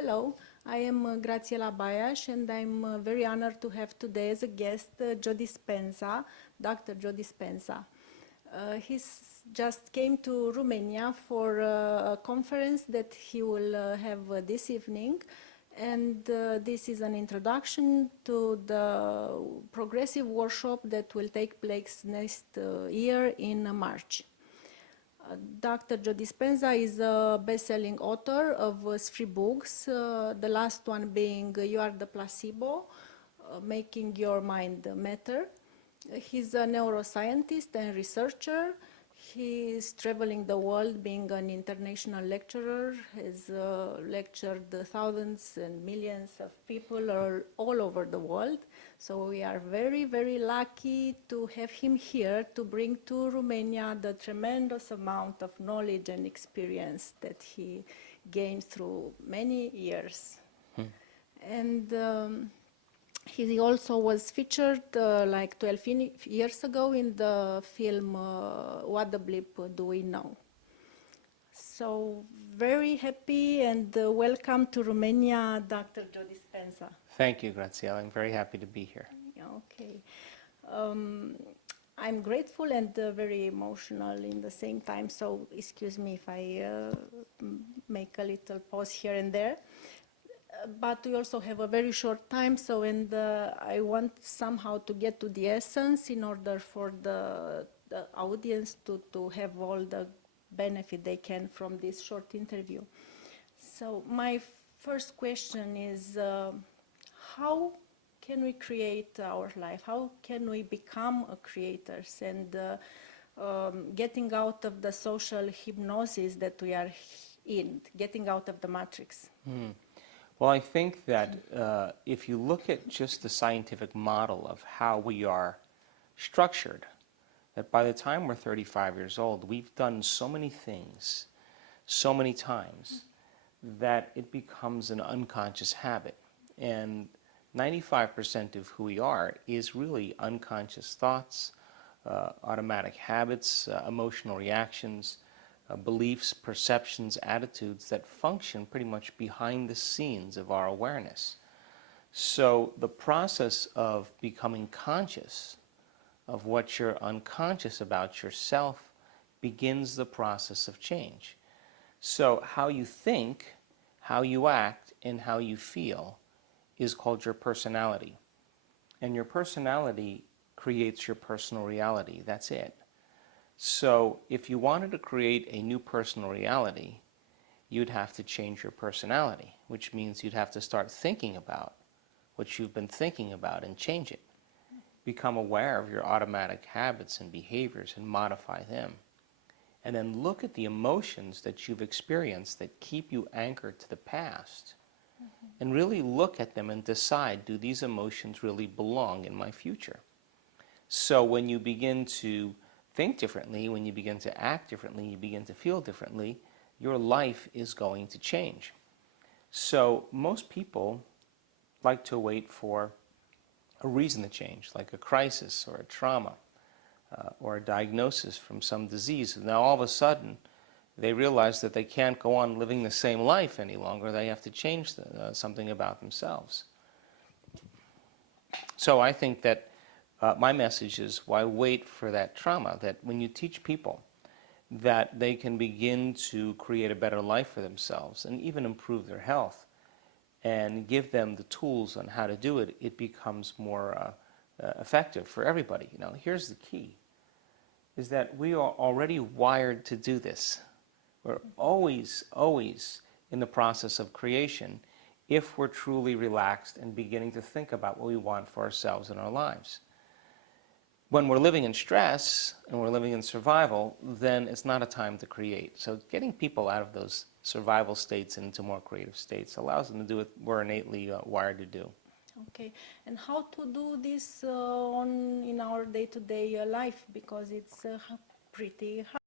Hello, I am Gratiela Baias, and I'm very honored to have today as a guest Dispenza, Dr. Dispenza. He's just came to Romania for a conference that he will have this evening, and this is an introduction to the progressive workshop that will take place next year in March. Dr. Dispenza is a best-selling author of 3 books, the last one being You Are the Placebo, Making Your Mind Matter. He's a neuroscientist and researcher. He is traveling the world being an international lecturer, has lectured thousands and millions of people all over the world. So we are very, very lucky to have him here to bring to Romania the tremendous amount of knowledge and experience that he gained through many years. And he also was featured like 12 years ago in the film What the Bleep Do We Know? So very happy and welcome to Romania, Dr. Dispenza. Thank you, Graziella. I'm very happy to be here. Okay. I'm grateful and very emotional in the same time, so excuse me if I make a little pause here and there. But we also have a very short time, so I want somehow to get to the essence in order for the audience to have all the benefit they can from this short interview. So my first question is, how can we create our life? How can we become creators and getting out of the social hypnosis that we are in, getting out of the matrix? Well, I think that if you look at just the scientific model of how we are structured, that by the time we're 35 years old, we've done so many things, so many times, that it becomes an unconscious habit. And 95% of who we are is really unconscious thoughts, automatic habits, emotional reactions, beliefs, perceptions, attitudes that function pretty much behind the scenes of our awareness. So the process of becoming conscious of what you're unconscious about yourself begins the process of change. So how you think, how you act, and how you feel is called your personality. And your personality creates your personal reality. That's it. So if you wanted to create a new personal reality, you'd have to change your personality, which means you'd have to start thinking about what you've been thinking about and change it. Become aware of your automatic habits and behaviors and modify them. And then look at the emotions that you've experienced that keep you anchored to the past. And really look at them and decide, do these emotions really belong in my future? So when you begin to think differently, when you begin to act differently, you begin to feel differently, your life is going to change. So most people like to wait for a reason to change, like a crisis or a trauma or a diagnosis from some disease. Now all of a sudden they realize that they can't go on living the same life any longer. They have to change something about themselves. So I think that my message is, why wait for that trauma? That when you teach people that they can begin to create a better life for themselves and even improve their health and give them the tools on how to do it, it becomes more effective for everybody. You know, here's the key, is that we are already wired to do this. We're always, always in the process of creation if we're truly relaxed and beginning to think about what we want for ourselves and our lives. When we're living in stress and we're living in survival, then it's not a time to create. So getting people out of those survival states into more creative states allows them to do what we're innately wired to do. Okay, and how to do this in our day-to-day life, because it's pretty hard.